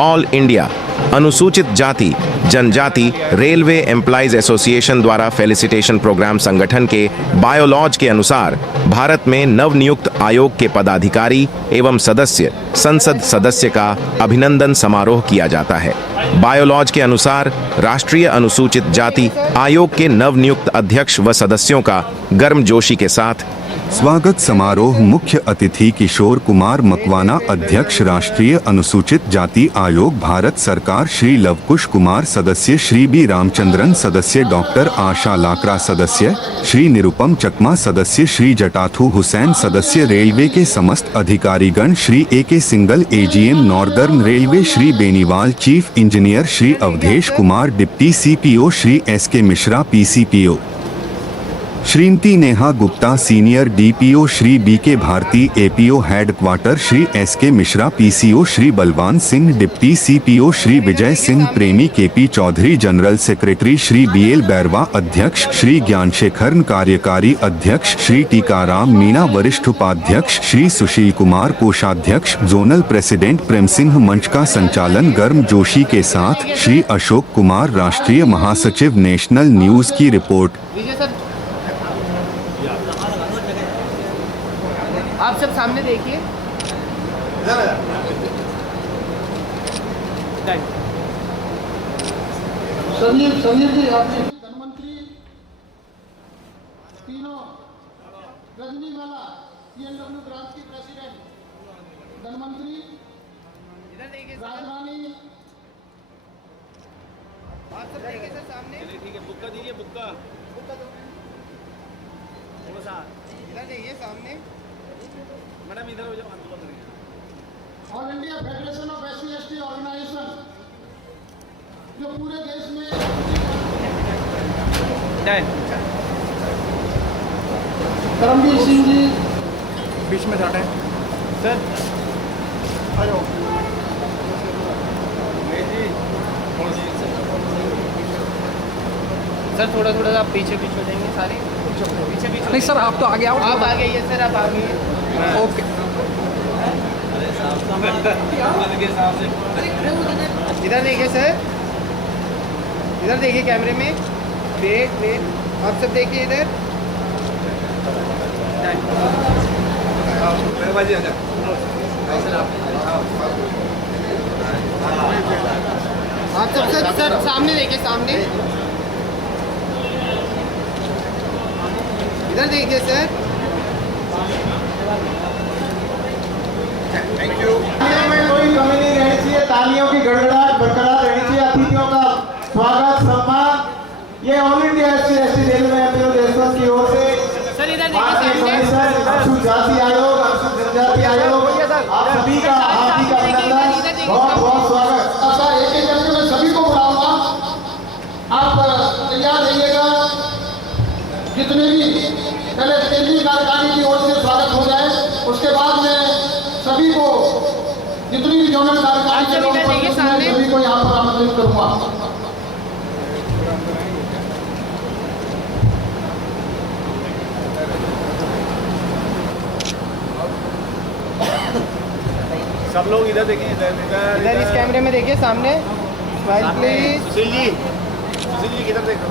All India अनुसूचित जाति जनजाति रेलवे एम्प्लॉइज एसोसिएशन द्वारा फेलिसिटेशन प्रोग्राम संगठन के बायोलॉज के अनुसार भारत में नवनियुक्त आयोग के पदाधिकारी एवं सदस्य संसद सदस्य का अभिनंदन समारोह किया जाता है। बायोलॉज के अनुसार राष्ट्रीय अनुसूचित जाति आयोग के नवनियुक्त अध्यक्ष व सदस्यों का गर्मजोशी के साथ स्वागत समारोह। मुख्य अतिथि किशोर कुमार मकवाना, अध्यक्ष राष्ट्रीय अनुसूचित जाति आयोग भारत सरकार, श्री लवकुश कुमार सदस्य, श्री बी रामचंद्रन सदस्य, डॉक्टर आशा लाकरा सदस्य, श्री निरुपम चकमा सदस्य, श्री जटाथू हुसैन सदस्य, रेलवे के समस्त अधिकारीगण, Shri A Singhal AGM northern railway, Shri Beniwal chief engineer, Shri Awadhesh Kumar deputy CPO, Shri S Mishra PCPO, Shrimati Neha Gupta senior DPO, Shri B Bharti APO headquarter, Shri S Mishra PCO, Shri Balwan Singh deputy CPO, Shri Vijay Singh Premi KP Chaudhary general secretary, Shri BL Bairwa अध्यक्ष, श्री ज्ञानशेखरन कार्यकारी अध्यक्ष, श्री टीकाराम मीणा वरिष्ठ उपाध्यक्ष, श्री सुशील कुमार कोषाध्यक्ष, जोनल प्रेसिडेंट प्रेम सिंह मंच का संचालन गर्म जोशी के साथ श्री अशोक कुमार राष्ट्रीय महासचिव नेशनल न्यूज की रिपोर्ट। आप सब सामने देखिए। समीर जी, आपने धनमंत्री तीनों, रजनीवाला सीएनडब्ल्यू ब्रांच की प्रेसिडेंट, धनमंत्री इधर देखिए, राजरानी, आप सब देखिए सर सामने। ठीक है, बुक्का दीजिए, बुक्का थोड़ा सा इधर देखिए सामने। मैडम इधर हो जाओ, आंदोलन करेंगे। All India federation of SC/ST organisation जो पूरे देश में करमवीर सिंह जी बीच में जाते हैं सर। आयो सर थोड़ा थोड़ा सा पीछे पीछे हो जाएंगे सारे, पीछे पीछे। नहीं सर, आप तो आगे आओ। आप आगे आइए सर, आप आगे। ओके। इधर देखिए सर, इधर देखिए कैमरे में। वेट वेट, आप सब देखिए इधर। आप सब सर सामने देखिए, सामने इधर देखिए सर। Thank you. में कोई कमी नहीं रहनी चाहिए, तालियों की गड़गड़ाहट बरकरार रहनी चाहिए। अतिथियों का स्वागत सम्मान ये all India SC/ST railway employees की ओर से सर इधर देखिए सामने। अनुसूचित जाति आयोग, अनुसूचित जनजाति आयोग, आप सभी का हार्दिक अभिनंदन, बहुत बहुत स्वागत। अच्छा, एक करके मैं सभी को बुलाऊंगा, आप तैयार रहिएगा। जितने भी पहले केंद्रीय कार्यकारिणी की ओर से स्वागत हो जाए, उसके बाद में सभी को, जितनी भी जोनल कार्यकारिणी के लोग हैं, सभी को यहाँ पर आमंत्रित करूंगा। सब लोग इधर देखें, इधर इस कैमरे में देखिए सामने। Smile please. सुशील जी किधर देखो।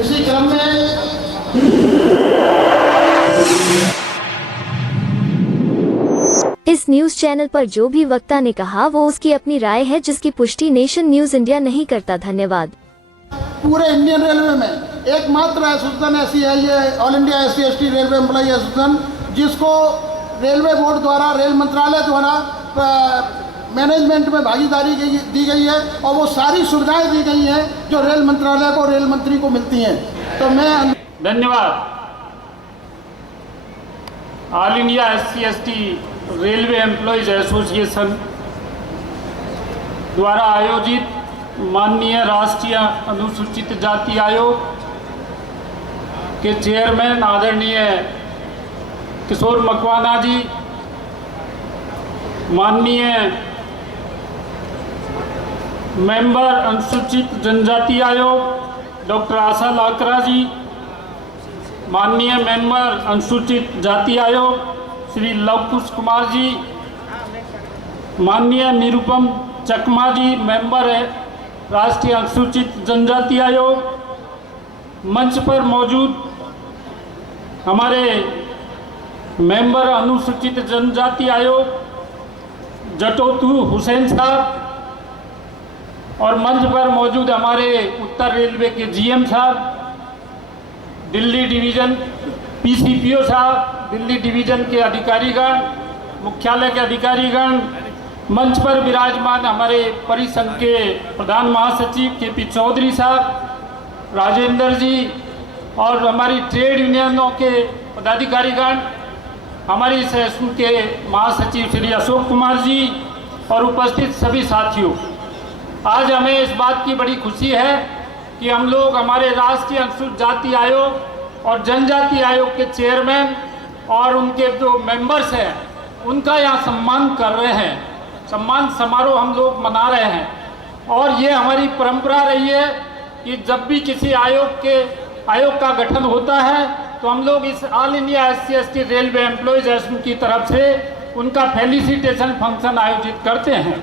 इसी क्रम में इस न्यूज चैनल पर जो भी वक्ता ने कहा वो उसकी अपनी राय है, जिसकी पुष्टि नेशन न्यूज इंडिया नहीं करता। धन्यवाद। पूरे इंडियन रेलवे में एकमात्र एसोसिएशन ऐसी है, ये all India SC/ST railway employee association, जिसको रेलवे बोर्ड द्वारा, रेल मंत्रालय द्वारा मैनेजमेंट में भागीदारी दी गई है और वो सारी सुविधाएं दी गई हैं जो रेल मंत्रालय को, रेल मंत्री को मिलती हैं। तो मैं धन्यवाद। All India SC/ST railway employees association द्वारा आयोजित माननीय राष्ट्रीय अनुसूचित जाति आयोग के चेयरमैन आदरणीय किशोर मकवाना जी, माननीय मेंबर अनुसूचित जनजाति आयोग डॉक्टर आशा लाकरा जी, माननीय मेंबर अनुसूचित जाति आयोग श्री लवकुश कुमार जी, माननीय निरुपम चकमा जी, मेंबर है राष्ट्रीय अनुसूचित जनजाति आयोग, मंच पर मौजूद हमारे मेंबर अनुसूचित जनजाति आयोग जटोतू हुसैन साहब, और मंच पर मौजूद हमारे उत्तर रेलवे के जीएम साहब, दिल्ली डिवीज़न पीसीपीओ साहब, दिल्ली डिवीज़न के अधिकारीगण, मुख्यालय के अधिकारीगण, मंच पर विराजमान हमारे परिसंघ के प्रधान महासचिव केपी चौधरी साहब, राजेंद्र जी, और हमारी ट्रेड यूनियनों के पदाधिकारीगण, हमारी सेशन के महासचिव श्री अशोक कुमार जी, और उपस्थित सभी साथियों, आज हमें इस बात की बड़ी खुशी है कि हम लोग हमारे राष्ट्रीय अनुसूचित जाति आयोग और जनजाति आयोग के चेयरमैन और उनके जो मेंबर्स हैं उनका यहाँ सम्मान कर रहे हैं। सम्मान समारोह हम लोग मना रहे हैं, और ये हमारी परंपरा रही है कि जब भी किसी आयोग का गठन होता है तो हम लोग इस all India SC/ST railway employees association की तरफ से उनका फेलिसिटेशन फंक्शन आयोजित करते हैं।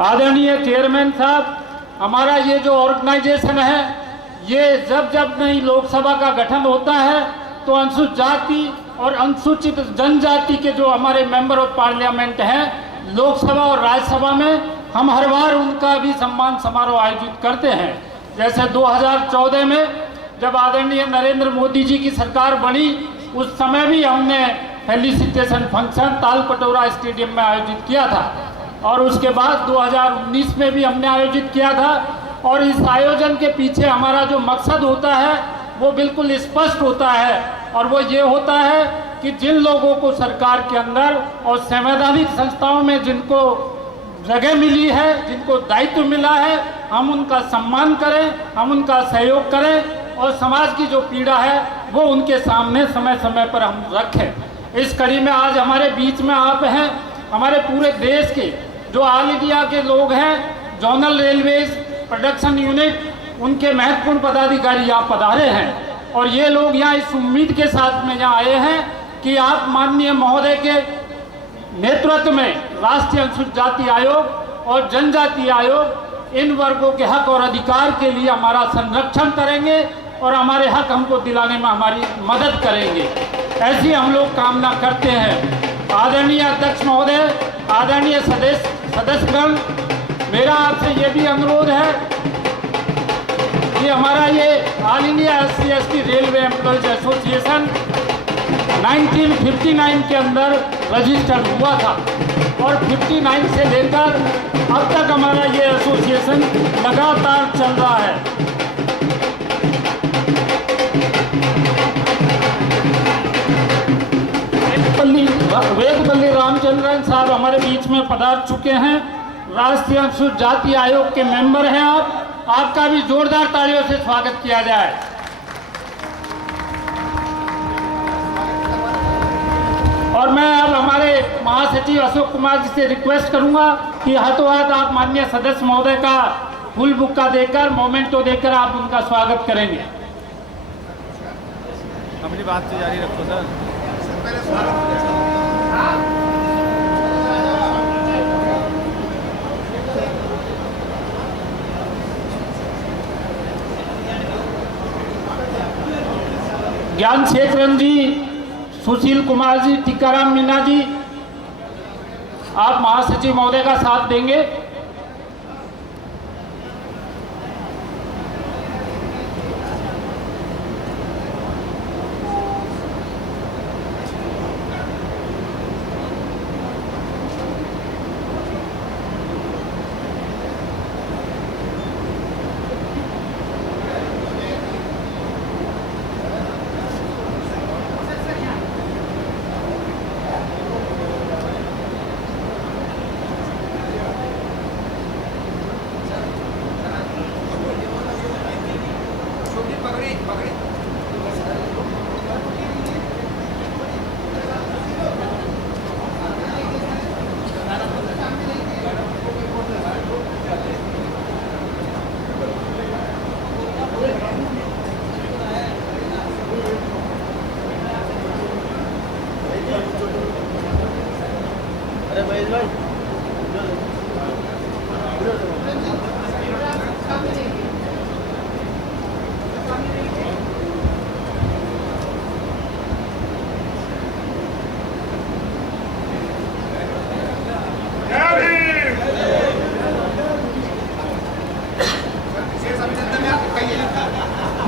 आदरणीय चेयरमैन साहब, हमारा ये जो ऑर्गेनाइजेशन है, ये जब नई लोकसभा का गठन होता है तो अनुसूचित जाति और अनुसूचित जनजाति के जो हमारे मेंबर ऑफ पार्लियामेंट हैं लोकसभा और राज्यसभा में, हम हर बार उनका भी सम्मान समारोह आयोजित करते हैं। जैसे 2014 में जब आदरणीय नरेंद्र मोदी जी की सरकार बनी, उस समय भी हमने फेलिसिटेशन फंक्शन तालकटोरा स्टेडियम में आयोजित किया था, और उसके बाद 2019 में भी हमने आयोजित किया था। और इस आयोजन के पीछे हमारा जो मकसद होता है वो बिल्कुल स्पष्ट होता है, और वो ये होता है कि जिन लोगों को सरकार के अंदर और संवैधानिक संस्थाओं में जिनको जगह मिली है, जिनको दायित्व मिला है, हम उनका सम्मान करें, हम उनका सहयोग करें, और समाज की जो पीड़ा है वो उनके सामने समय समय पर हम रखें। इस कड़ी में आज हमारे बीच में आप हैं, हमारे पूरे देश के जो ऑल इंडिया के लोग हैं, जोनल रेलवेज प्रोडक्शन यूनिट, उनके महत्वपूर्ण पदाधिकारी यहाँ पधारे हैं, और ये लोग यहाँ इस उम्मीद के साथ में यहाँ आए हैं कि आप माननीय महोदय के नेतृत्व में राष्ट्रीय अनुसूचित जाति आयोग और जनजाति आयोग इन वर्गों के हक और अधिकार के लिए हमारा संरक्षण करेंगे और हमारे हक हमको दिलाने में हमारी मदद करेंगे, ऐसी हम लोग कामना करते हैं। आदरणीय अध्यक्ष महोदय, आदरणीय सदस्यगण, मेरा आपसे ये भी अनुरोध है कि हमारा ये all India SC/ST railway employees association 1959 के अंदर रजिस्टर्ड हुआ था, और 59 से लेकर अब तक हमारा ये एसोसिएशन लगातार चल रहा है। वेदपल्ली रामचंद्रन साहब हमारे बीच में पधार चुके हैं, राष्ट्रीय अनुसूचित जाति आयोग के मेंबर हैं। आपका भी जोरदार तालियों से स्वागत किया जाए। और मैं अब हमारे महासचिव अशोक कुमार जी से रिक्वेस्ट करूंगा कि हाथों हाथ आप माननीय सदस्य महोदय का फुल बुक्का देकर, मोमेंटो देकर आप उनका स्वागत करेंगे। अपनी बात से जारी रखो सर। ज्ञान शेखरन जी, सुशील कुमार जी, टीकाराम मीना जी, आप महासचिव महोदय का साथ देंगे।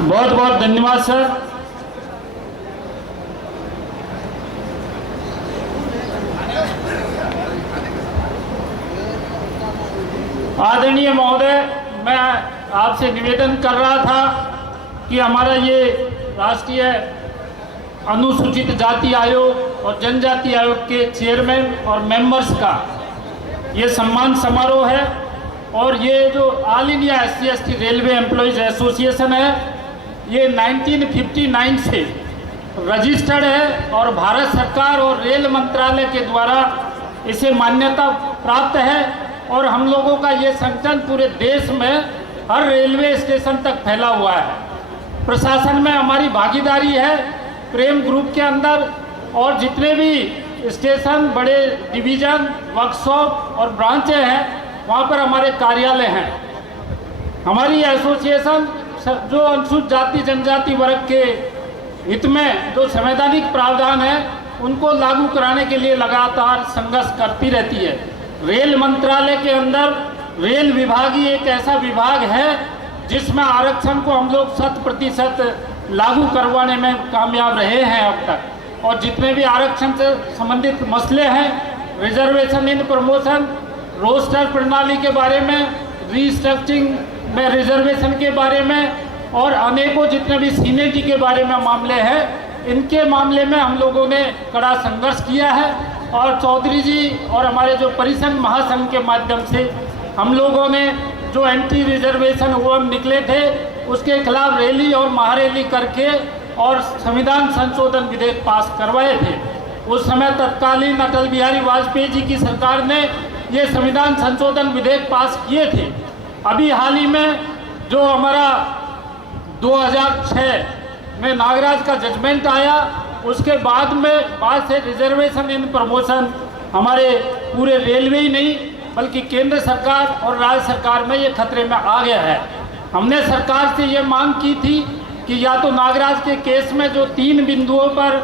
बहुत बहुत धन्यवाद सर। आदरणीय महोदय, मैं आपसे निवेदन कर रहा था कि हमारा ये राष्ट्रीय अनुसूचित जाति आयोग और जनजाति आयोग के चेयरमैन और मेंबर्स का ये सम्मान समारोह है और ये जो all India SC/ST railway employees association है, ये 1959 से रजिस्टर्ड है और भारत सरकार और रेल मंत्रालय के द्वारा इसे मान्यता प्राप्त है और हम लोगों का ये संगठन पूरे देश में हर रेलवे स्टेशन तक फैला हुआ है। प्रशासन में हमारी भागीदारी है प्रेम ग्रुप के अंदर, और जितने भी स्टेशन, बड़े डिवीज़न, वर्कशॉप और ब्रांचें हैं वहाँ पर हमारे कार्यालय हैं। हमारी एसोसिएशन जो अनुसूचित जाति जनजाति वर्ग के हित में जो संवैधानिक प्रावधान है उनको लागू कराने के लिए लगातार संघर्ष करती रहती है। रेल मंत्रालय के अंदर रेल विभाग ही एक ऐसा विभाग है जिसमें आरक्षण को हम लोग 100% लागू करवाने में कामयाब रहे हैं अब तक। और जितने भी आरक्षण से संबंधित मसले हैं, रिजर्वेशन इन प्रमोशन, रोस्टर प्रणाली के बारे में, रिस्ट्रक्चरिंग में रिजर्वेशन के बारे में और अनेकों जितने भी सीनियरिटी के बारे में मामले हैं, इनके मामले में हम लोगों ने कड़ा संघर्ष किया है। और चौधरी जी और हमारे जो परिसंघ महासंघ के माध्यम से हम लोगों ने जो एंटी रिजर्वेशन हुआ निकले थे उसके खिलाफ रैली और महारैली करके और संविधान संशोधन विधेयक पास करवाए थे। उस समय तत्कालीन अटल बिहारी वाजपेयी जी की सरकार ने ये संविधान संशोधन विधेयक पास किए थे। अभी हाल ही में जो हमारा 2006 में नागराज का जजमेंट आया, उसके बाद से रिजर्वेशन इन प्रमोशन हमारे पूरे रेलवे ही नहीं बल्कि केंद्र सरकार और राज्य सरकार में ये खतरे में आ गया है। हमने सरकार से ये मांग की थी कि या तो नागराज के केस में जो 3 बिंदुओं पर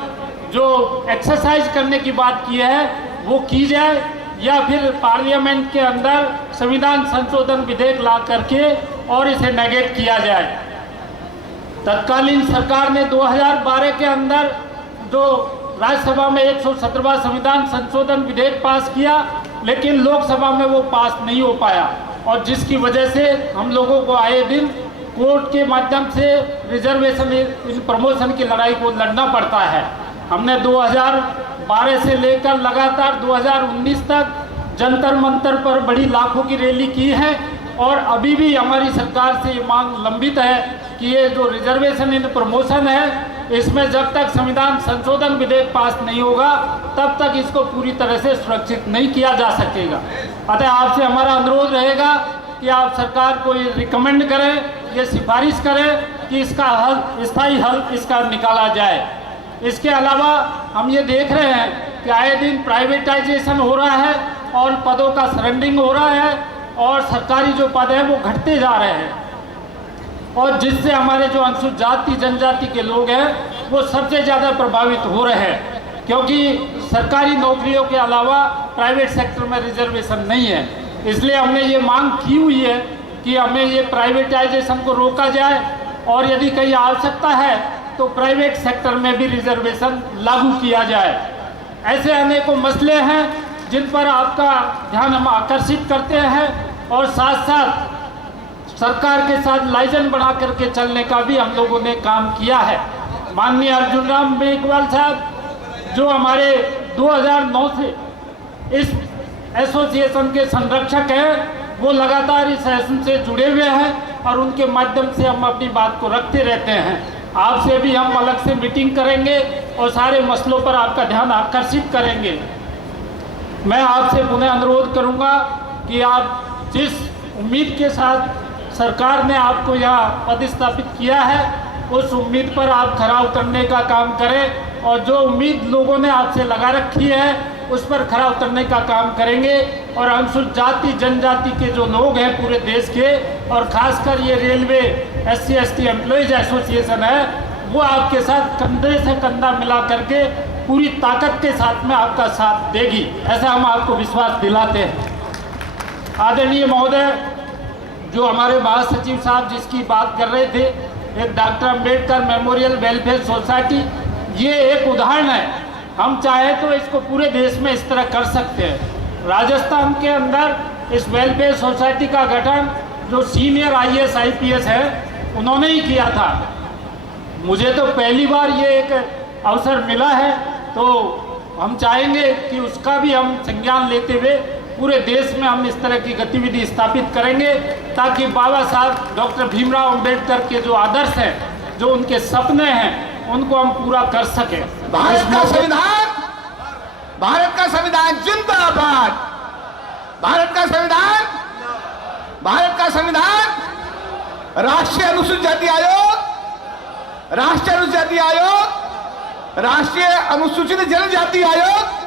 जो एक्सरसाइज करने की बात की है वो की जाए, या फिर पार्लियामेंट के अंदर संविधान संशोधन विधेयक ला करके और इसे नेगेट किया जाए। तत्कालीन सरकार ने 2012 के अंदर जो राज्यसभा में 117वां संविधान संशोधन विधेयक पास किया, लेकिन लोकसभा में वो पास नहीं हो पाया और जिसकी वजह से हम लोगों को आए दिन कोर्ट के माध्यम से रिजर्वेशन प्रमोशन की लड़ाई को लड़ना पड़ता है। हमने 2012 से लेकर लगातार 2019 तक जंतर मंतर पर बड़ी लाखों की रैली की है और अभी भी हमारी सरकार से ये मांग लंबित है कि ये जो रिजर्वेशन इन प्रमोशन है इसमें जब तक संविधान संशोधन विधेयक पास नहीं होगा तब तक इसको पूरी तरह से सुरक्षित नहीं किया जा सकेगा। अतः आपसे हमारा अनुरोध रहेगा कि आप सरकार को ये रिकमेंड करें, ये सिफारिश करें कि इसका हल, स्थायी हल इसका निकाला जाए। इसके अलावा हम ये देख रहे हैं कि आए दिन प्राइवेटाइजेशन हो रहा है और पदों का सरेंडरिंग हो रहा है और सरकारी जो पद हैं वो घटते जा रहे हैं और जिससे हमारे जो अनुसूचित जाति जनजाति के लोग हैं वो सबसे ज़्यादा प्रभावित हो रहे हैं, क्योंकि सरकारी नौकरियों के अलावा प्राइवेट सेक्टर में रिजर्वेशन नहीं है। इसलिए हमने ये मांग की हुई है कि हमें ये प्राइवेटाइजेशन को रोका जाए और यदि कहीं आवश्यकता है तो प्राइवेट सेक्टर में भी रिजर्वेशन लागू किया जाए। ऐसे अनेकों मसले हैं जिन पर आपका ध्यान हम आकर्षित करते हैं और साथ साथ सरकार के साथ लाइजन बना करके चलने का भी हम लोगों ने काम किया है। माननीय अर्जुन राम मेघवाल साहब जो हमारे 2009 से इस एसोसिएशन के संरक्षक हैं, वो लगातार इस एसोसिएशन से जुड़े हुए हैं और उनके माध्यम से हम अपनी बात को रखते रहते हैं। आपसे भी हम अलग से मीटिंग करेंगे और सारे मसलों पर आपका ध्यान आकर्षित करेंगे। मैं आपसे पुनः अनुरोध करूंगा कि आप जिस उम्मीद के साथ सरकार ने आपको यहाँ पदस्थापित किया है उस उम्मीद पर आप खरा उतरने का काम करें और जो उम्मीद लोगों ने आपसे लगा रखी है उस पर खरा उतरने का काम करेंगे। और अनुसूचित जाति जनजाति के जो लोग हैं पूरे देश के, और खासकर ये रेलवे SC/ST एम्प्लॉयज़ एसोसिएशन है, वो आपके साथ कंधे से कंधा मिला करके पूरी ताकत के साथ में आपका साथ देगी, ऐसा हम आपको विश्वास दिलाते हैं। आदरणीय महोदय, जो हमारे महासचिव साहब जिसकी बात कर रहे थे, एक doctor Ambedkar memorial welfare society, ये एक उदाहरण है। हम चाहें तो इसको पूरे देश में इस तरह कर सकते हैं। राजस्थान के अंदर इस वेलफेयर सोसाइटी का गठन जो सीनियर IAS IPS है उन्होंने ही किया था। मुझे तो पहली बार ये एक अवसर मिला है, तो हम चाहेंगे कि उसका भी हम संज्ञान लेते हुए पूरे देश में हम इस तरह की गतिविधि स्थापित करेंगे, ताकि बाबा साहब डॉक्टर भीमराव अंबेडकर के जो आदर्श हैं, जो उनके सपने हैं, उनको हम पूरा कर सकें। भारत का संविधान जिंदाबाद। भारत का संविधान, राष्ट्रीय अनुसूचित जाति आयोग, राष्ट्रीय अनुसूचित जाति आयोग, राष्ट्रीय अनुसूचित जनजाति आयोग,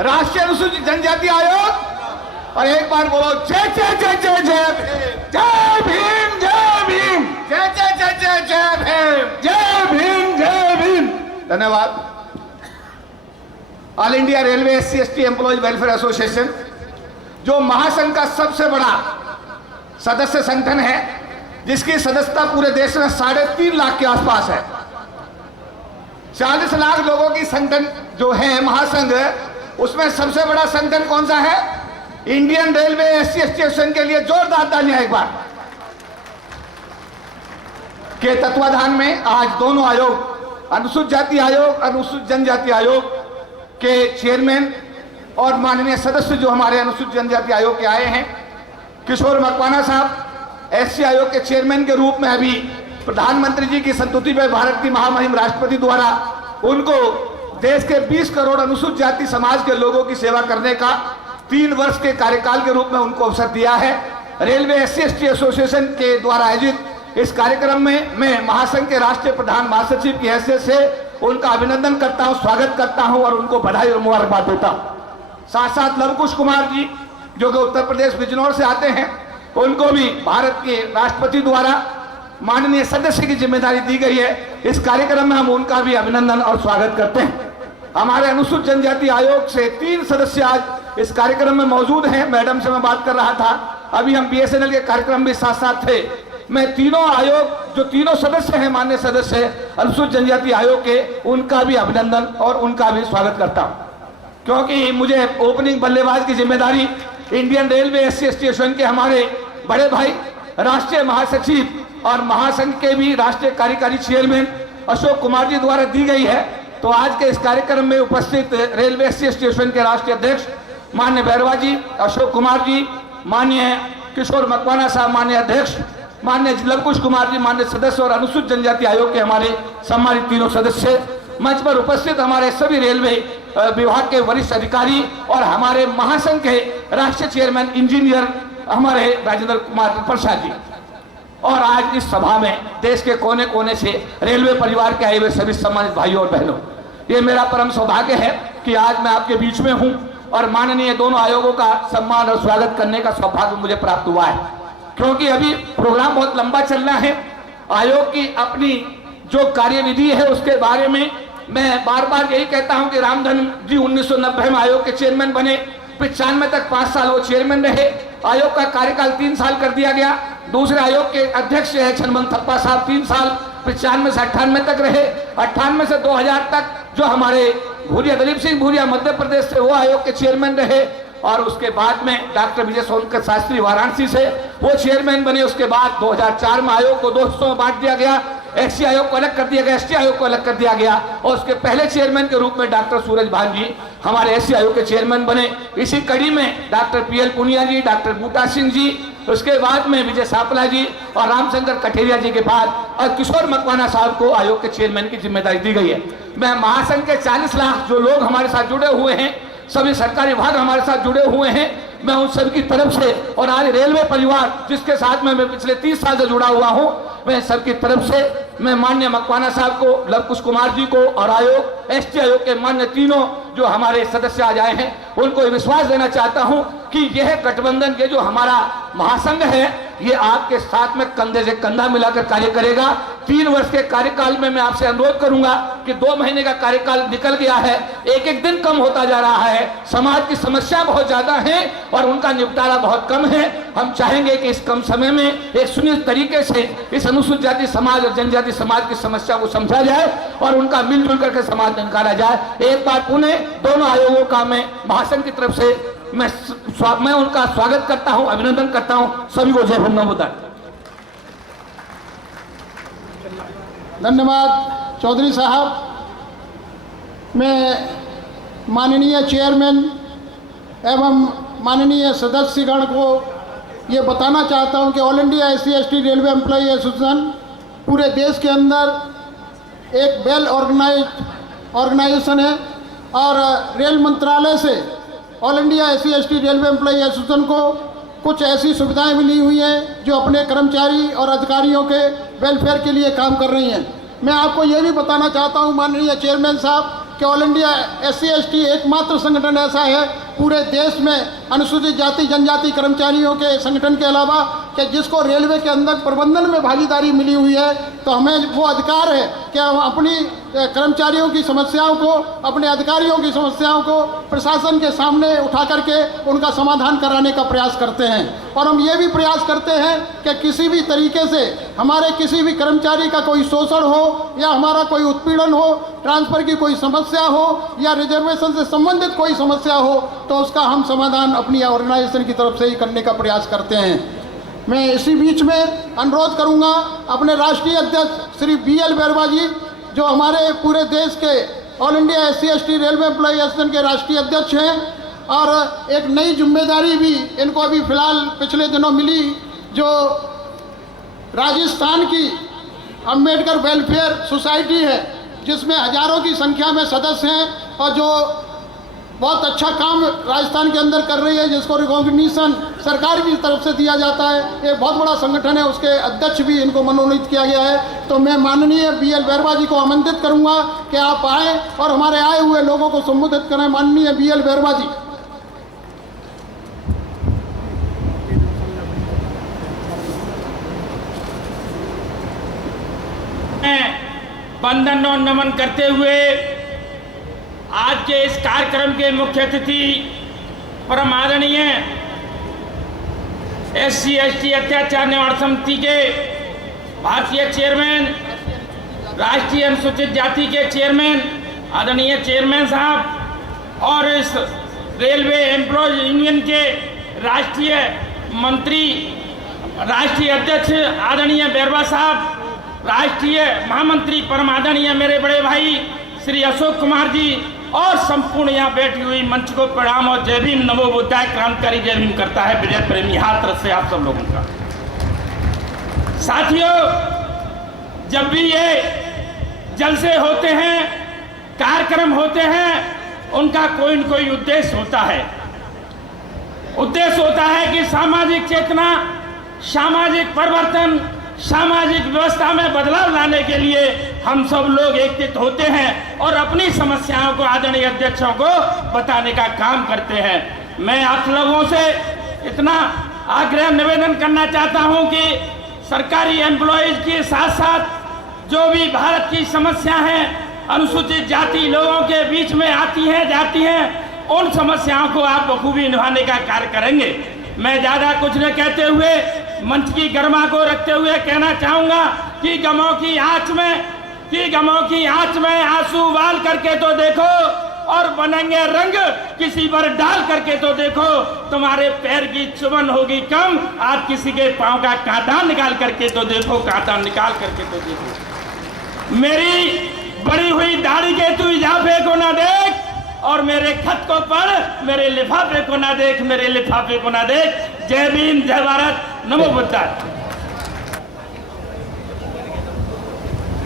राष्ट्रीय अनुसूचित जनजाति आयोग। और एक बार बोलो जय जय जय जय जय भीम, जय भीम, जय जय जय जय जय भीम, जय भीम, जय भीम। धन्यवाद। All India railway SC/ST employees welfare association, जो महासंघ का सबसे बड़ा सदस्य संगठन है, जिसकी सदस्यता पूरे देश में 3.5 लाख के आसपास है। 40 लाख लोगों की संगठन जो है महासंघ, उसमें सबसे बड़ा संगठन कौन सा है? इंडियन रेलवे SC/ST एसोसिएशन के लिए जोरदार तालियां एक बार। के तत्वाधान में आज दोनों आयोग, अनुसूचित जाति आयोग, अनुसूचित जनजाति आयोग के चेयरमैन और माननीय सदस्य जो हमारे अनुसूचित जनजाति आयोग के आए हैं, किशोर मकवाना साहब SC आयोग के चेयरमैन के रूप में अभी प्रधानमंत्री जी की संस्तुति पर भारत की महामहिम राष्ट्रपति द्वारा उनको देश के 20 करोड़ अनुसूचित जाति समाज के लोगों की सेवा करने का 3 वर्ष के कार्यकाल के रूप में उनको अवसर दिया है। रेलवे SC/ST एसोसिएशन के द्वारा आयोजित इस कार्यक्रम में मैं महासंघ के राष्ट्रीय प्रधान महासचिव की हैसियत से उनका अभिनंदन करता हूं, स्वागत करता हूं और उनको बधाई और मुबारकबाद देता हूं। साथ साथ लवकुश कुमार जी जो कि उत्तर प्रदेश बिजनौर से आते हैं, उनको भी भारत के राष्ट्रपति द्वारा माननीय सदस्य की जिम्मेदारी दी गई है। इस कार्यक्रम में हम उनका भी अभिनंदन और स्वागत करते हैं। हमारे अनुसूचित जनजाति आयोग से 3 सदस्य आज इस कार्यक्रम में मौजूद हैं। मैडम से मैं बात कर रहा था, अभी हम BSNL के कार्यक्रम भी साथ साथ थे। मैं तीनों आयोग जो तीनों सदस्य हैं, माननीय सदस्य अनुसूचित जनजाति आयोग के, उनका भी अभिनंदन और उनका भी स्वागत करता हूं, क्योंकि मुझे ओपनिंग बल्लेबाज की जिम्मेदारी इंडियन रेलवे SC/ST एसोसिएशन के हमारे बड़े भाई राष्ट्रीय महासचिव और महासंघ के भी राष्ट्रीय कार्यकारी चेयरमैन अशोक कुमार जी द्वारा दी गई है। तो आज के इस कार्यक्रम में उपस्थित रेलवे SC/ST एसोसिएशन के राष्ट्रीय अध्यक्ष माननीय भैरवा जी, अशोक कुमार जी, माननीय किशोर मकवाना साहब माननीय अध्यक्ष, माननीय लवकुश कुमार जी माननीय सदस्य और अनुसूचित जनजाति आयोग के हमारे सम्मानित तीनों सदस्य, मंच पर उपस्थित हमारे सभी रेलवे विभाग के वरिष्ठ अधिकारी और हमारे महासंघ के राष्ट्रीय चेयरमैन इंजीनियर हमारे राजेंद्र कुमार प्रसाद जी, और आज इस सभा में देश के कोने कोने से रेलवे परिवार के आए हुए सभी सम्मानित भाइयों और बहनों, ये मेरा परम सौभाग्य है कि आज मैं आपके बीच में हूं और माननीय दोनों आयोगों का सम्मान और स्वागत करने का सौभाग्य मुझे प्राप्त हुआ है, क्योंकि अभी प्रोग्राम बहुत लंबा चलना है। आयोग की अपनी जो कार्यविधि है उसके बारे में मैं बार बार यही कहता हूं कि रामधन जी 1990 में आयोग के चेयरमैन बने, 95 तक 5 साल वो चेयरमैन रहे। आयोग का कार्यकाल 3 साल कर दिया गया। दूसरे आयोग के अध्यक्ष है छनमन थप्पा साहब 3 साल 95 से 98 तक रहे। 98 से 2000 तक जो हमारे भूरिया दलीप सिंह भूरिया मध्य प्रदेश से वो आयोग के चेयरमैन रहे, और उसके बाद में डॉक्टर विजय सोनकर शास्त्री वाराणसी से वो चेयरमैन बने। उसके बाद 2004 में आयोग को 2 हिस्सों में बांट दिया गया, SC आयोग को अलग कर दिया गया, ST आयोग को अलग कर दिया गया, और उसके पहले चेयरमैन के रूप में डॉक्टर सूरज भान जी हमारे SC आयोग के चेयरमैन बने। इसी कड़ी में डॉक्टर PL पुनिया जी, डॉक्टर बूटा सिंह जी, उसके बाद में विजय सापला जी और रामशंकर कठेरिया जी के बाद और किशोर मकवाना साहब को आयोग के चेयरमैन की जिम्मेदारी दी गई है। मैं महासंघ के 40 लाख जो लोग हमारे साथ जुड़े हुए हैं, सभी सरकारी विभाग हमारे साथ जुड़े हुए हैं, मैं उन सबकी तरफ से और आज रेलवे परिवार जिसके साथ मैं पिछले 30 साल से जुड़ा हुआ हूं, मैं सबकी तरफ से मैं माननीय मकवाना साहब को, लव कुश कुमार जी को और आयोग एसटी आयोग के मान्य तीनों जो हमारे सदस्य आज आए हैं उनको विश्वास देना चाहता हूं कि यह गठबंधन के जो हमारा महासंघ है ये आपके साथ में कंधे से कंधा मिलाकर कार्य करेगा। 3 वर्ष के कार्यकाल में मैं आपसे अनुरोध करूंगा कि 2 महीने का कार्यकाल निकल गया है, एक दिन कम होता जा रहा है, समाज की समस्या बहुत ज्यादा है और उनका निपटारा बहुत कम है। हम चाहेंगे कि इस कम समय में एक सुनिश्चित तरीके से इस अनुसूचित जाति समाज और जनजाति समाज की समस्या को समझा जाए और उनका मिलजुल करके समाज निकाला जाए। एक बार पुनः दोनों आयोगों का मैं महासंघ की तरफ से मैं उनका स्वागत करता हूं, अभिनंदन करता हूं। सभी को जय हिंद, नमो बुद्धाय। धन्यवाद चौधरी साहब। मैं माननीय चेयरमैन एवं माननीय सदस्यगण को ये बताना चाहता हूं कि all India SC/ST railway employee association पूरे देश के अंदर एक वेल ऑर्गेनाइजेशन है और रेल मंत्रालय से all India SC/ST railway employee association को कुछ ऐसी सुविधाएं मिली हुई हैं जो अपने कर्मचारी और अधिकारियों के वेलफेयर के लिए काम कर रही हैं। मैं आपको ये भी बताना चाहता हूं माननीय चेयरमैन साहब कि ऑल इंडिया SC/ST एकमात्र संगठन ऐसा है पूरे देश में अनुसूचित जाति जनजाति कर्मचारियों के संगठन के अलावा कि जिसको रेलवे के अंदर प्रबंधन में भागीदारी मिली हुई है। तो हमें वो अधिकार है कि हम अपनी कर्मचारियों की समस्याओं को, अपने अधिकारियों की समस्याओं को प्रशासन के सामने उठा करके उनका समाधान कराने का प्रयास करते हैं। और हम ये भी प्रयास करते हैं कि किसी भी तरीके से हमारे किसी भी कर्मचारी का कोई शोषण हो या हमारा कोई उत्पीड़न हो, ट्रांसफ़र की कोई समस्या हो या रिजर्वेशन से संबंधित कोई समस्या हो तो उसका हम समाधान अपनी ऑर्गेनाइजेशन की तरफ से ही करने का प्रयास करते हैं। मैं इसी बीच में अनुरोध करूंगा अपने राष्ट्रीय अध्यक्ष श्री BL बैरवा जी जो हमारे पूरे देश के all India SC/ST railway employee association के राष्ट्रीय अध्यक्ष हैं और एक नई जिम्मेदारी भी इनको अभी फिलहाल पिछले दिनों मिली जो राजस्थान की अंबेडकर वेलफेयर सोसाइटी है जिसमें हजारों की संख्या में सदस्य हैं और जो बहुत अच्छा काम राजस्थान के अंदर कर रही है जिसको रिकॉग्निशन सरकार की तरफ से दिया जाता है। एक बहुत बड़ा संगठन है, उसके अध्यक्ष भी इनको मनोनीत किया गया है। तो मैं माननीय BL बैरवा जी को आमंत्रित करूंगा कि आप आए और हमारे आए हुए लोगों को संबोधित करें। माननीय BL बैरवा जी। वंदन और नमन करते हुए आज के इस कार्यक्रम के मुख्य अतिथि परम आदरणीय SC/ST अत्याचार निवारण समिति के भारतीय चेयरमैन, राष्ट्रीय अनुसूचित जाति के चेयरमैन आदरणीय चेयरमैन साहब और इस रेलवे एम्प्लॉय यूनियन के राष्ट्रीय मंत्री, राष्ट्रीय अध्यक्ष आदरणीय बैरवा साहब, राष्ट्रीय महामंत्री परम आदरणीय मेरे बड़े भाई श्री अशोक कुमार जी और संपूर्ण यहाँ बैठी हुई मंच को प्रणाम और जय भीम, नमो बुद्धाय। क्रांतिकारी जय भीम करता है विजय प्रेमी हाथ तरफ से आप सब लोगों का। साथियों, जब भी ये जलसे होते हैं, कार्यक्रम होते हैं, उनका कोई न कोई उद्देश्य होता है। उद्देश्य होता है कि सामाजिक चेतना, सामाजिक परिवर्तन, सामाजिक व्यवस्था में बदलाव लाने के लिए हम सब लोग एकत्रित होते हैं और अपनी समस्याओं को आदरणीय अध्यक्षों को बताने का काम करते हैं। मैं आप लोगों से इतना आग्रह निवेदन करना चाहता हूं कि सरकारी एम्प्लॉयज के साथ साथ जो भी भारत की समस्या है अनुसूचित जाति लोगों के बीच में आती हैं जाती हैं, उन समस्याओं को आप बखूबी निभाने का कार्य करेंगे। मैं ज़्यादा कुछ न कहते हुए मंच की गरिमा को रखते हुए कहना चाहूँगा कि गमों की आँच में आंसू वाल करके तो देखो और बनेंगे रंग किसी पर डाल करके तो देखो, तुम्हारे पैर की चुभन होगी कम, आज किसी के पाँव का कांटा निकाल करके तो देखो, कांटा निकाल करके तो देखो। मेरी बड़ी हुई दाढ़ी के तू इजाफे को ना देख और मेरे खत को पढ़, मेरे लिफाफे को ना देख, मेरे लिफाफे को ना देख। जय भीम, जय भारत, नमो बुद्धाय।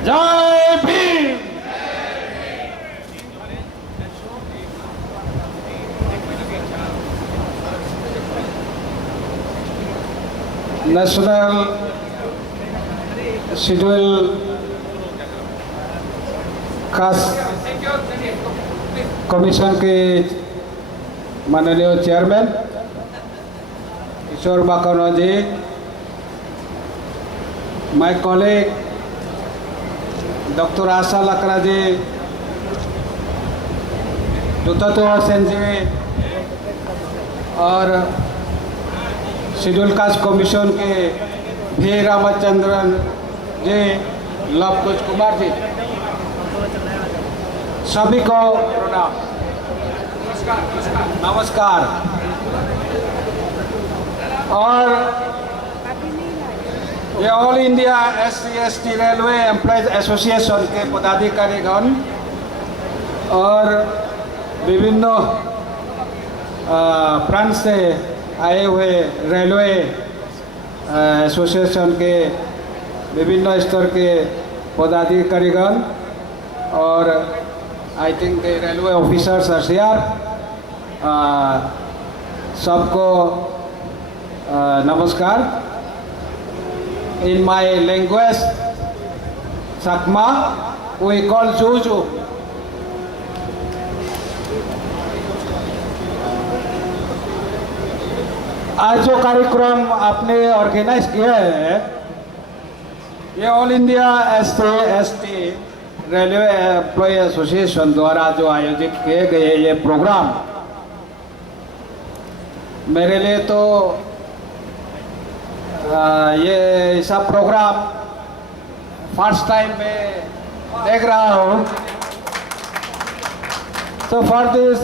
जय Bhim. National schedule caste commission के माननीय chairman Kishore Bakana ji, my colleague doctor Asha Lakra ji, Dutto Sen ji और शेड्यूल कास्ट कमीशन के भी रामचंद्रन जी, लवकुश कुमार जी, सभी को प्रणाम, नमस्कार। और ये all India SC/ST railway employees association के पदाधिकारीगण और विभिन्न प्रांत से आए हुए रेलवे एसोसिएशन के विभिन्न स्तर के पदाधिकारीगण और I think the railway officers are here, सबको नमस्कार। In my language Sakma we call जूजू। आज जो कार्यक्रम आपने ऑर्गेनाइज किया है, ये all India SC/ST railway employ association द्वारा जो आयोजित किए गए ये प्रोग्राम, मेरे लिए तो ये ऐसा प्रोग्राम फर्स्ट टाइम मैं देख रहा हूँ। So for this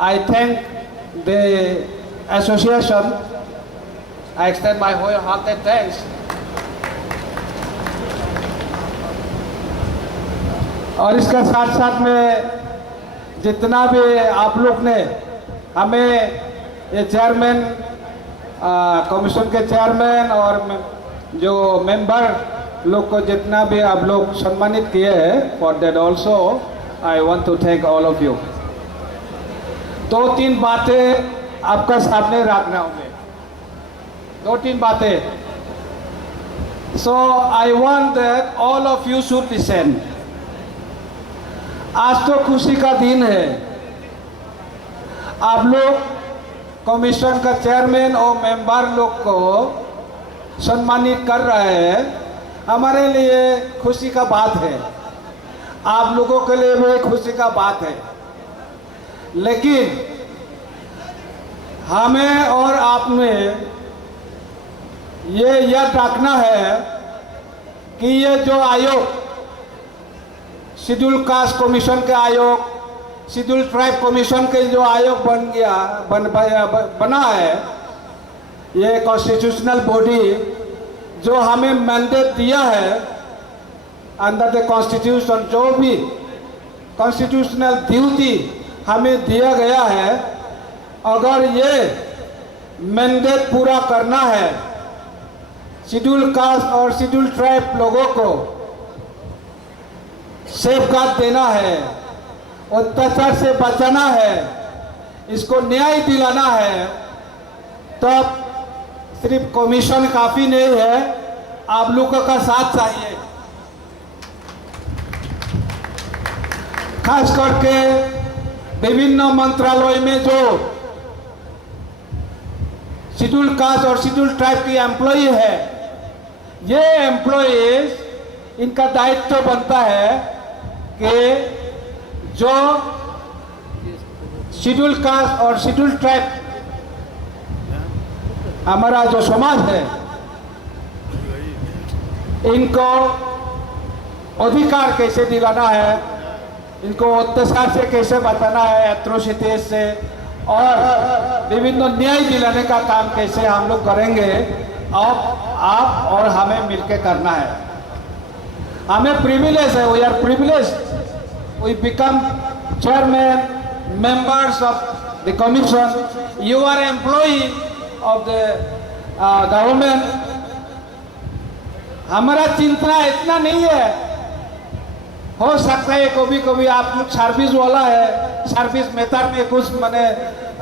I thank the association, I extend my wholehearted thanks। और इसके साथ साथ में जितना भी आप लोग ने हमें ये चेयरमैन कमीशन के चेयरमैन और जो मेंबर लोग को जितना भी आप लोग सम्मानित किए हैं, for that also I want to thank all of you. 2-3 बातें आपका सामने रखना होंगे, 2-3 बातें। So I want that all of you should listen. आज तो खुशी का दिन है, आप लोग कमीशन का चेयरमैन और मेंबर लोग को सम्मानित कर रहे हैं, हमारे लिए खुशी का बात है, आप लोगों के लिए भी खुशी का बात है। लेकिन हमें और आप में ये याद रखना है कि ये जो आयोग, शेड्यूल कास्ट कमीशन के आयोग, शेड्यूल ट्राइब कमीशन के जो आयोग बना है, ये कॉन्स्टिट्यूशनल बॉडी जो हमें मैंडेट दिया है अंडर द कॉन्स्टिट्यूशन, जो भी कॉन्स्टिट्यूशनल ड्यूटी हमें दिया गया है, अगर ये मैंडेट पूरा करना है, शेड्यूल कास्ट और शेड्यूल ट्राइब लोगों को सेफगार्ड देना है, अत्याचार से बचाना है, इसको न्याय दिलाना है, तब सिर्फ कमीशन काफ़ी नहीं है, आप लोगों का साथ चाहिए। खास करके विभिन्न मंत्रालय में जो शेड्यूल कास्ट और शेड्यूल ट्राइब की एम्प्लॉई है, ये एम्प्लॉयज इनका दायित्व बनता है कि जो शेड्यूल कास्ट और शेड्यूल ट्राइब हमारा जो समाज है, इनको अधिकार कैसे दिलाना है, इनको अत्याचार से कैसे बचाना है, एट्रोसिटी से, और विभिन्न न्याय दिलाने का काम कैसे हम लोग करेंगे, आप और हमें मिलकर करना है। हमें प्रिविलेज है, we are privilege, we become chairman, members of the commission, you are employee of the government। हमारा चिंता इतना नहीं है, हो सकता है कभी कभी आप लोग सर्विस वाला है, सर्विस मेथड में कुछ मैंने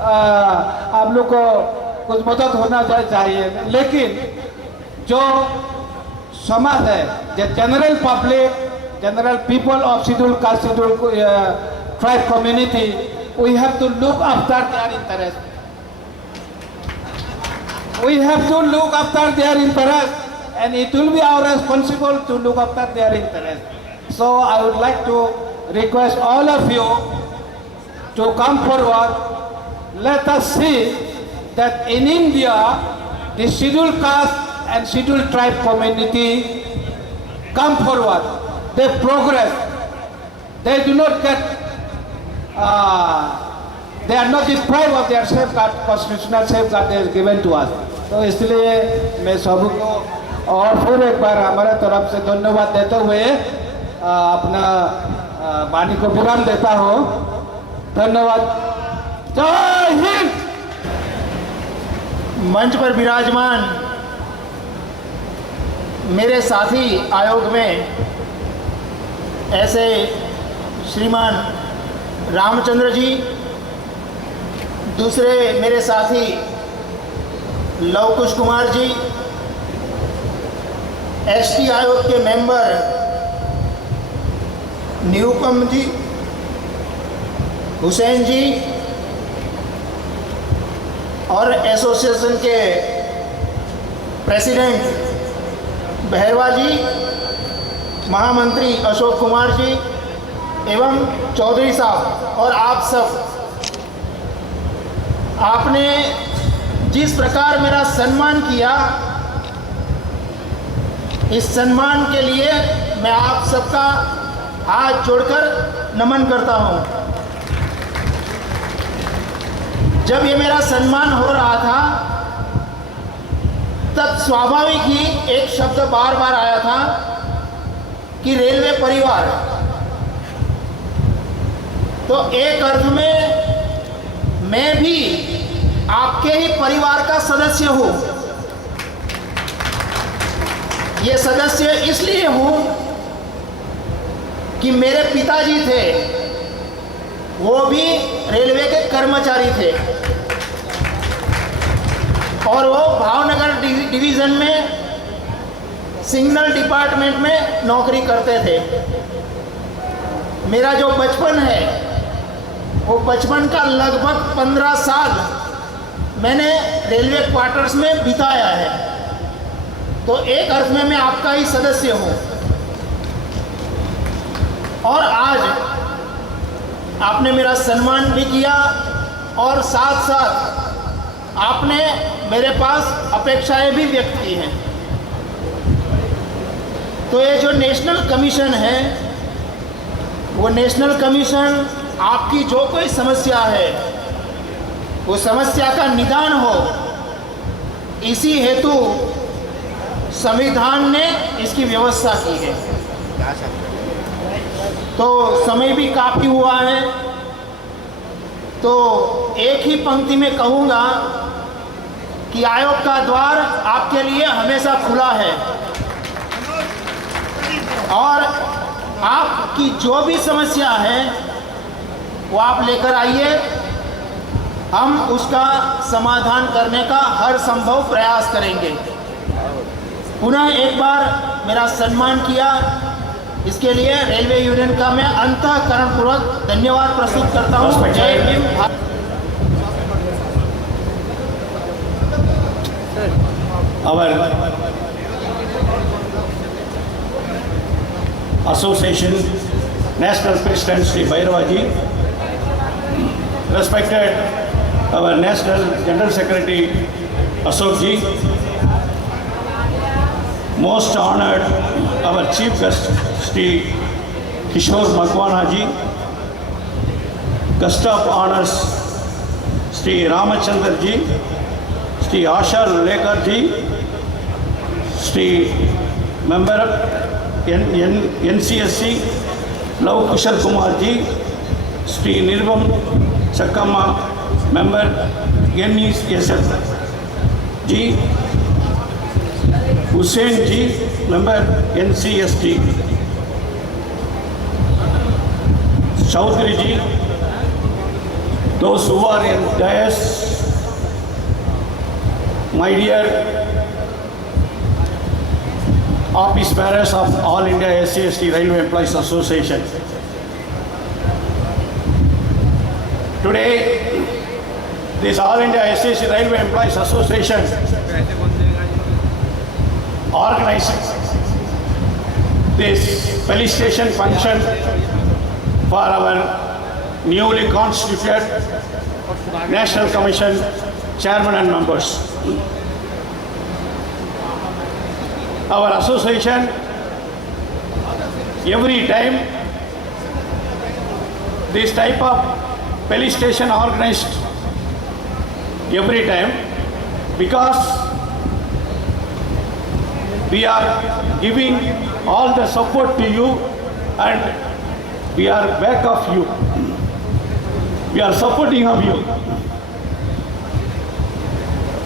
आप लोग को कुछ मदद होना चाहिए, लेकिन जो समाज है, जो general public, general people of schedule caste, schedule tribe community, we have to look after their interest. We have to look after their interest, and it will be our responsible to look after their interest. So I would like to request all of you to come forward. Let us see that in India, the scheduled caste and scheduled tribe community come forward. They progress. They do not get, they are not deprived of their safeguard, constitutional safeguard that is given to us. तो इसलिए मैं सबको और फिर एक बार हमारे तरफ से धन्यवाद देते हुए अपना वाणी को विराम देता हूँ। धन्यवाद। जय हिंद। मंच पर विराजमान मेरे साथी आयोग में ऐसे श्रीमान रामचंद्र जी, दूसरे मेरे साथी लवकुश कुमार जी, एसटी आयोग के मेंबर निरुपम जी, हुसैन जी और एसोसिएशन के प्रेसिडेंट बहरवा जी, महामंत्री अशोक कुमार जी एवं चौधरी साहब और आप सब, आपने जिस प्रकार मेरा सम्मान किया, इस सम्मान के लिए मैं आप सबका हाथ जोड़कर नमन करता हूं। जब ये मेरा सम्मान हो रहा था तब स्वाभाविक ही एक शब्द बार बार आया था कि रेलवे परिवार। तो एक अर्थ में मैं भी आपके ही परिवार का सदस्य हूं। ये सदस्य इसलिए हूं कि मेरे पिताजी थे, वो भी रेलवे के कर्मचारी थे और वो भावनगर डिवीज़न में सिग्नल डिपार्टमेंट में नौकरी करते थे। मेरा जो बचपन है वो बचपन का लगभग 15 साल मैंने रेलवे क्वार्टर्स में बिताया है। तो एक अर्थ में मैं आपका ही सदस्य हूँ और आज आपने मेरा सम्मान भी किया और साथ साथ आपने मेरे पास अपेक्षाएं भी व्यक्त की हैं। तो ये जो नेशनल कमीशन है, वो नेशनल कमीशन आपकी जो कोई समस्या है वो समस्या का निदान हो, इसी हेतु संविधान ने इसकी व्यवस्था की है। तो समय भी काफ़ी हुआ है, तो एक ही पंक्ति में कहूँगा कि आयोग का द्वार आपके लिए हमेशा खुला है और आपकी जो भी समस्या है वो आप लेकर आइए, हम उसका समाधान करने का हर संभव प्रयास करेंगे। पुनः एक बार मेरा सम्मान किया, इसके लिए रेलवे यूनियन का मैं अंतःकरणपूर्वक धन्यवाद प्रस्तुत करता हूँ। जय Hind. Our association national president Sri Bhairavaji, respected our national general secretary Ashok ji, most honored our chief guest Sri Kishore Makwana ji, guest of honors Sri Ramachandra ji, Sri Asha Lekar ji, Sri member NCSC Lav Kushal Kumar ji, Sri Nirvam Sakama member NESF ji, Hussain ji member NCST, Chaudhary ji, those who are in dais, My dear office bearers of All India SC/ST Railway Employees Association, today this All India SC/ST Railway Employees Association organized this felicitation function for our newly constituted National Commission chairman and members. Our association, every time this type of felicitation organized every time, because we are giving all the support to you and we are back of you. We are supporting of you.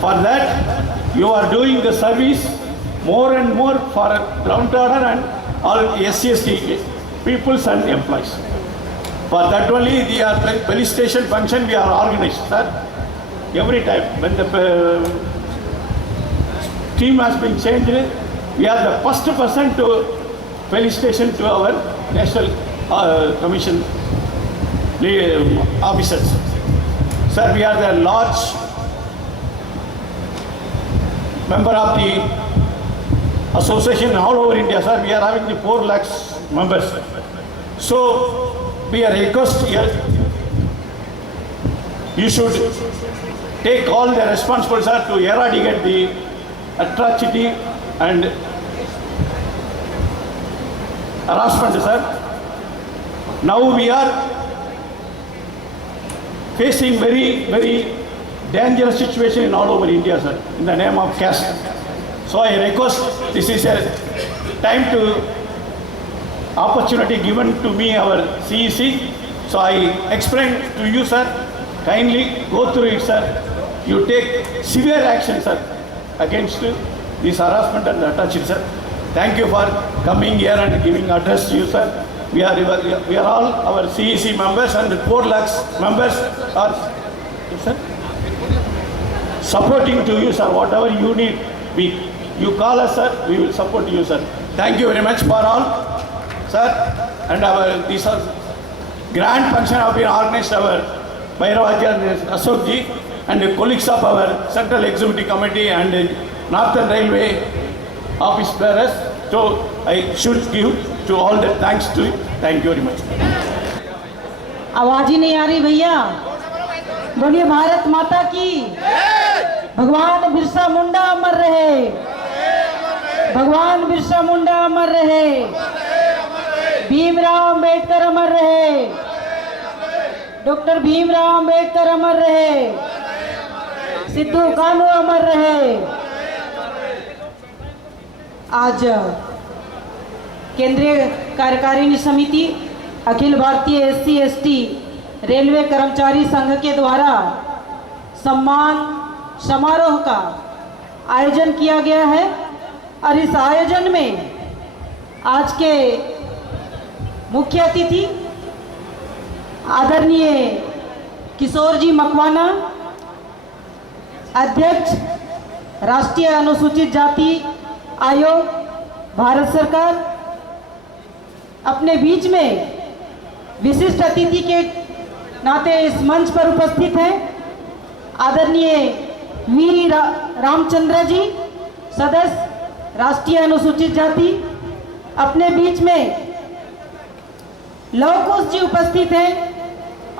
For that, you are doing the service more and more for downtrodden and all SC/ST peoples and employees. For that only the felicitation function we are organized, sir. Every time when the team has been changed, we are the first person to felicitation to our National Commission officers. Sir, we are the large member of the association all over India, sir. We are having the 4 lakhs members. So we are request here, you should take all the responsible, sir, to eradicate the atrocity and harassment, sir. Now we are facing very, very dangerous situation in all over India, sir, in the name of caste. So I request, this is a time to opportunity given to me, our CEC. So I explain to you, sir, kindly go through it, sir. You take severe action, sir, against this harassment and atrocity, sir. Thank you for coming here and giving address to you, sir. We are all our CEC members and 4 lakhs members are, sir, supporting to you, sir. Whatever you need, you call us, sir. We will support you, sir. Thank you very much for all, sir. And these are grand function have been organized our Bhairavaji and Ashok ji and the colleagues of our Central Executive Committee and Northern Railway office bearers. So I should give to all the thanks to you. Thank you very much. आवाज ही नहीं आ रही भैया। बोलिए भारत माता की। भगवान बिरसा मुंडा अमर रहे। भगवान बिरसा मुंडा अमर रहे। भीमराव अंबेडकर अमर रहे। डॉक्टर भीमराव अंबेडकर अमर रहे। सिद्धू कानू अमर रहे। आज केंद्रीय कार्यकारिणी समिति अखिल भारतीय SC/ST रेलवे कर्मचारी संघ के द्वारा सम्मान समारोह का आयोजन किया गया है और इस आयोजन में आज के मुख्य अतिथि आदरणीय किशोर जी मकवाना, अध्यक्ष राष्ट्रीय अनुसूचित जाति आयोग भारत सरकार, अपने बीच में विशिष्ट अतिथि के नाते इस मंच पर उपस्थित हैं आदरणीय वी रामचंद्र जी, सदस्य राष्ट्रीय अनुसूचित जाति। अपने बीच में लव कुश जी उपस्थित हैं,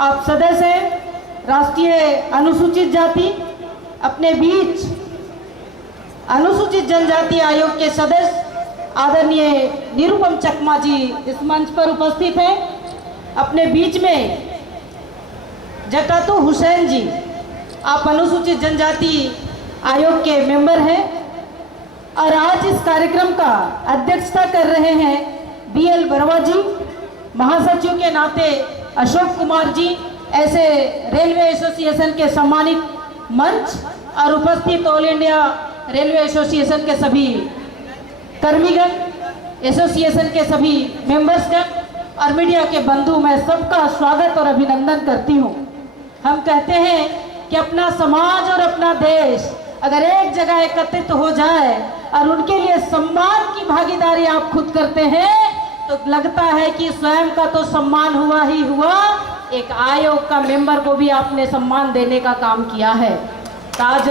आप सदस्य हैं राष्ट्रीय अनुसूचित जाति। अपने बीच अनुसूचित जनजाति आयोग के सदस्य आदरणीय निरुपम चकमा जी इस मंच पर उपस्थित हैं। अपने बीच में जटातू हुसैन जी, आप अनुसूचित जनजाति आयोग के मेंबर हैं और आज इस कार्यक्रम का अध्यक्षता कर रहे हैं BL बरवा जी। महासचिव के नाते अशोक कुमार जी, ऐसे रेलवे एसोसिएशन के सम्मानित मंच और उपस्थित ऑल इंडिया रेलवे एसोसिएशन के सभी कर्मीगण, एसोसिएशन के सभी मेंबर्सगण और मीडिया के बंधु, मैं सबका स्वागत और अभिनंदन करती हूँ। हम कहते हैं कि अपना समाज और अपना देश अगर एक जगह एकत्रित हो जाए और उनके लिए सम्मान की भागीदारी आप खुद करते हैं तो लगता है कि स्वयं का तो सम्मान हुआ ही हुआ, एक आयोग का मेंबर को भी आपने सम्मान देने का काम किया है। तो आज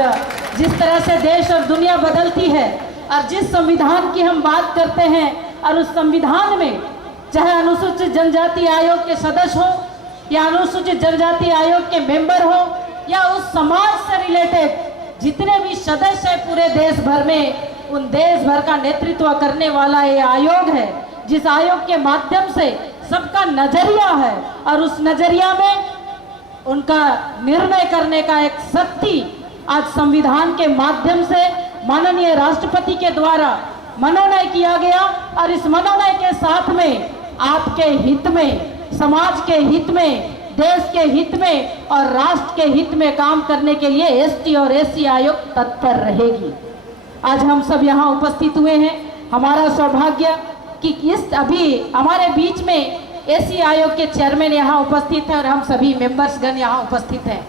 जिस तरह से देश और दुनिया बदलती है और जिस संविधान की हम बात करते हैं और उस संविधान में चाहे अनुसूचित जनजाति आयोग के सदस्य हो या अनुसूचित जनजाति आयोग के मेंबर हो या उस समाज से रिलेटेड जितने भी सदस्य हैं पूरे देश भर में, उन देश भर का नेतृत्व करने वाला ये आयोग है जिस आयोग के माध्यम से सबका नजरिया है और उस नजरिया में उनका निर्णय करने का एक शक्ति आज संविधान के माध्यम से माननीय राष्ट्रपति के द्वारा मनोनय किया गया और इस मनोनय के साथ में आपके हित में, समाज के हित में, देश के हित में और राष्ट्र के हित में काम करने के लिए एसटी और एससी आयोग तत्पर रहेगी। आज हम सब यहाँ उपस्थित हुए हैं, हमारा सौभाग्य कि इस अभी हमारे बीच में एससी आयोग के चेयरमैन यहाँ उपस्थित हैं और हम सभी मेंबर्सगण यहाँ उपस्थित हैं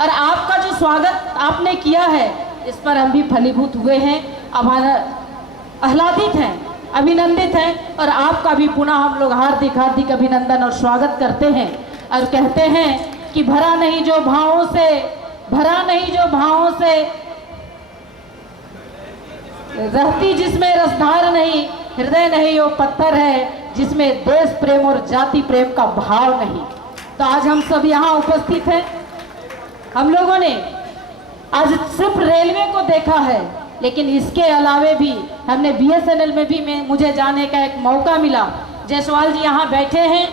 और आपका जो स्वागत आपने किया है इस पर हम भी फलीभूत हुए हैं, हमारा आह्लादित हैं, अभिनंदित हैं और आपका भी पुनः हम लोग हार्दिक हार्दिक अभिनंदन और स्वागत करते हैं और कहते हैं कि भरा नहीं जो भावों से रहती जिसमें रसधार नहीं, हृदय नहीं वो पत्थर है जिसमें देश प्रेम और जाति प्रेम का भाव नहीं। तो आज हम सब यहाँ उपस्थित हैं। हम लोगों ने आज सिर्फ रेलवे को देखा है लेकिन इसके अलावे भी हमने बीएसएनएल में भी मुझे जाने का एक मौका मिला। जायसवाल जी यहाँ बैठे हैं,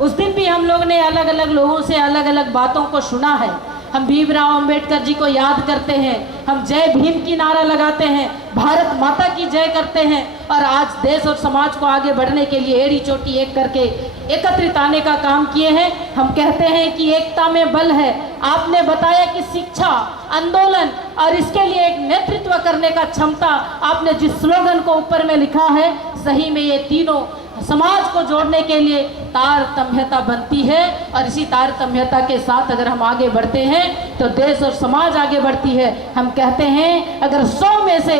उस दिन भी हम लोग ने अलग अलग लोगों से अलग अलग बातों को सुना है। हम भीमराव अंबेडकर जी को याद करते हैं, हम जय भीम की नारा लगाते हैं, भारत माता की जय करते हैं और आज देश और समाज को आगे बढ़ने के लिए एड़ी चोटी एक करके एकत्रित आने का काम किए हैं। हम कहते हैं कि एकता में बल है। आपने बताया कि शिक्षा, आंदोलन और इसके लिए एक नेतृत्व करने का क्षमता आपने जिस स्लोगन को ऊपर में लिखा है, सही में ये तीनों समाज को जोड़ने के लिए तारतम्यता बनती है और इसी तारतम्यता के साथ अगर हम आगे बढ़ते हैं तो देश और समाज आगे बढ़ती है। हम कहते हैं अगर 100 में से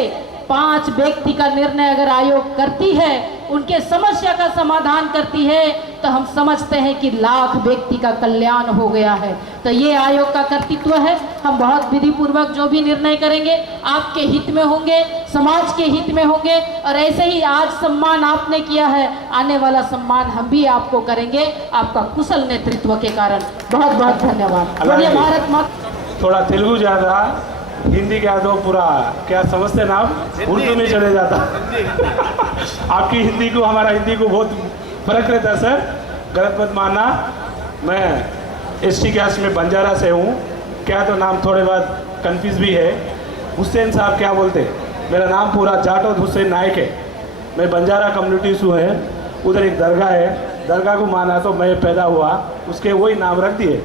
5 व्यक्ति का निर्णय अगर आयोग करती है, उनके समस्या का समाधान करती है तो हम समझते हैं कि लाख व्यक्ति का कल्याण हो गया है। तो ये आयोग का कर्तृत्व है। हम बहुत विधि पूर्वक जो भी निर्णय करेंगे आपके हित में होंगे, समाज के हित में होंगे और ऐसे ही आज सम्मान आपने किया है, आने वाला सम्मान हम भी आपको करेंगे आपका कुशल नेतृत्व के कारण। बहुत बहुत धन्यवाद। बोलिए भारत माता। थोड़ा तेलुगु ज़्यादा, हिंदी क्या तो पूरा क्या समझते ना आप, उर्दू में चले जाता। आपकी हिंदी को हमारा हिंदी को बहुत फर्क रहता है सर, गलत मत मानना। मैं एसटी कास्ट में बंजारा से हूँ, क्या तो नाम थोड़े बाद कंफ्यूज भी है। हुसैन साहब क्या बोलते, मेरा नाम पूरा जाटोद हुसैन नायक है। मैं बंजारा कम्युनिटी से है, उधर एक दरगाह है, दरगाह को माना तो मैं पैदा हुआ, उसके वही नाम रख दिए।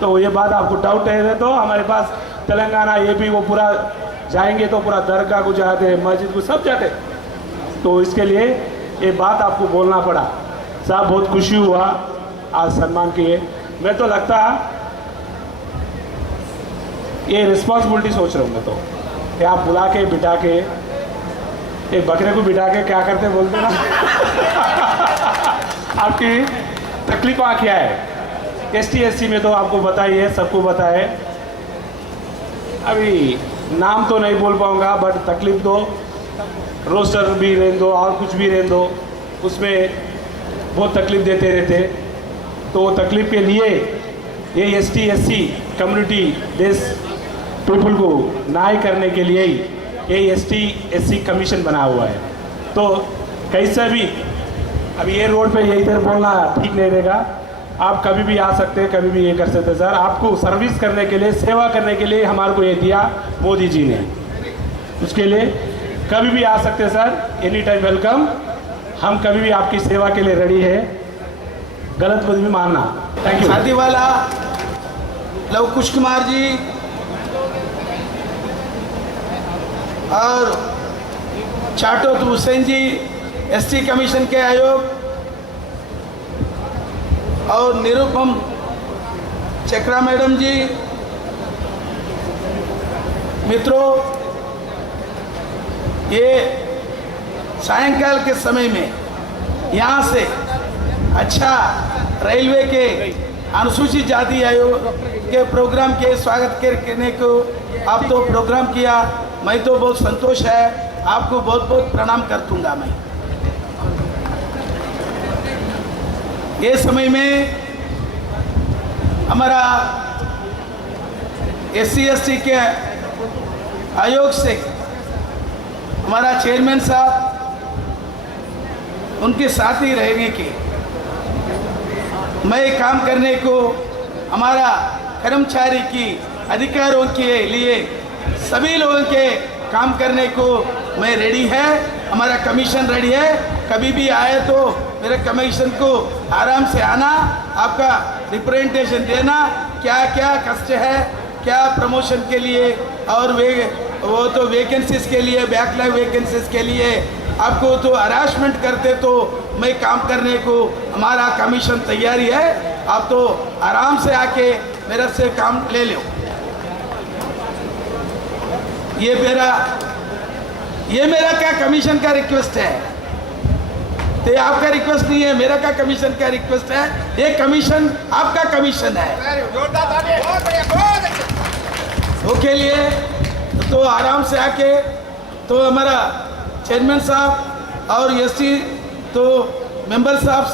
तो ये बात आपको डाउट है तो हमारे पास तेलंगाना ये भी वो पूरा जाएंगे तो पूरा दरगाह को जाते, मस्जिद को सब जाते। तो इसके लिए ये बात आपको बोलना पड़ा। साहब बहुत खुशी हुआ आज सम्मान किए। मैं तो लगता ये रिस्पॉन्सिबिलिटी सोच रहा हूँ मैं तो, ये आप बुला के बिठा के एक बकरे को बिठा के क्या करते बोलते ना आपकी तकलीफ क्या है। एसटी एससी में तो आपको बताइए, सबको बताए। अभी नाम तो नहीं बोल पाऊँगा बट तकलीफ तो रोस्टर भी रहने दो और कुछ भी रहने दो, उसमें बहुत तकलीफ देते रहते। तो तकलीफ के लिए ये एसटी एससी कम्युनिटी देश पीपल को न्याय करने के लिए ही ये एसटी एससी कमीशन बना हुआ है। तो कैसे भी अब ये रोड पे ये इधर बोलना ठीक नहीं रहेगा। आप कभी भी आ सकते हैं, कभी भी ये कर सकते हैं सर। आपको सर्विस करने के लिए, सेवा करने के लिए हमारे को ये दिया मोदी जी ने, उसके लिए कभी भी आ सकते हैं सर, एनी टाइम वेलकम। हम कभी भी आपकी सेवा के लिए रेडी है, गलत कुछ भी मानना। Thank you. शादी वाला लव कुश कुमार जी और चाटोत हुसैन जी एसटी कमीशन के आयोग और निरुपम चक्रा मैडम जी, मित्रों ये सायंकाल के समय में यहाँ से अच्छा रेलवे के अनुसूचित जाति आयोग के प्रोग्राम के स्वागत करने को आप तो प्रोग्राम किया, मैं तो बहुत संतोष है, आपको बहुत बहुत प्रणाम कर दूंगा मैं। ये समय में हमारा SC/ST के आयोग से हमारा चेयरमैन साहब उनके साथ ही रहने के मैं काम करने को हमारा कर्मचारी की अधिकारों के लिए सभी लोगों के काम करने को मैं रेडी है, हमारा कमीशन रेडी है। कभी भी आए तो मेरे कमीशन को आराम से आना, आपका रिप्रेजेंटेशन देना, क्या क्या कष्ट है, क्या प्रमोशन के लिए और वो तो वैकेंसीज के लिए, बैकलॉग वैकेंसीज के लिए आपको तो हरासमेंट करते तो मैं काम करने को हमारा कमीशन तैयारी है। आप तो आराम से आके मेरे से काम ले लो। ये मेरा क्या कमीशन का रिक्वेस्ट है, तो आपका रिक्वेस्ट नहीं है, मेरा क्या कमीशन का रिक्वेस्ट है। ये कमीशन आपका कमीशन है, उसके लिए तो आराम से आके तो हमारा चेयरमैन साहब और SC तो मेंबर साहब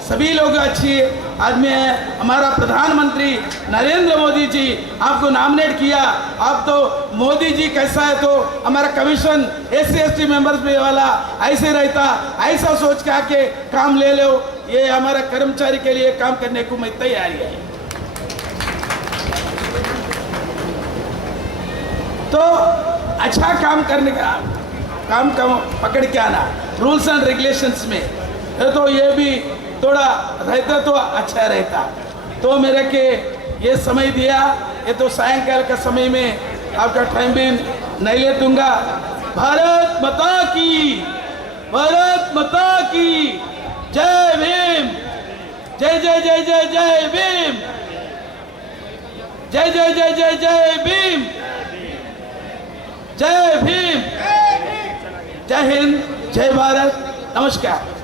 सभी लोग अच्छी आदमी हैं। हमारा प्रधानमंत्री नरेंद्र मोदी जी आपको नॉमिनेट किया, आप तो मोदी जी कैसा है तो हमारा कमीशन SC/ST मेंबर्स में वाला ऐसे रहता, ऐसा सोच के आके काम ले लो। ये हमारा कर्मचारी के लिए काम करने को मैं तैयारी है। तो अच्छा काम करने का काम पकड़ के आना रूल्स एंड रेगुलेशंस में, तो ये भी थोड़ा रहता तो अच्छा रहता। तो मेरे के ये समय दिया, ये तो सायंकाल का समय में आपका टाइम भी नहीं ले दूंगा। भारत माता की, भारत माता की जय भीम, जय जय जय जय जय भीम, जय जय जय जय जय भीम, जय भीम, जय हिंद, जय भारत, नमस्कार।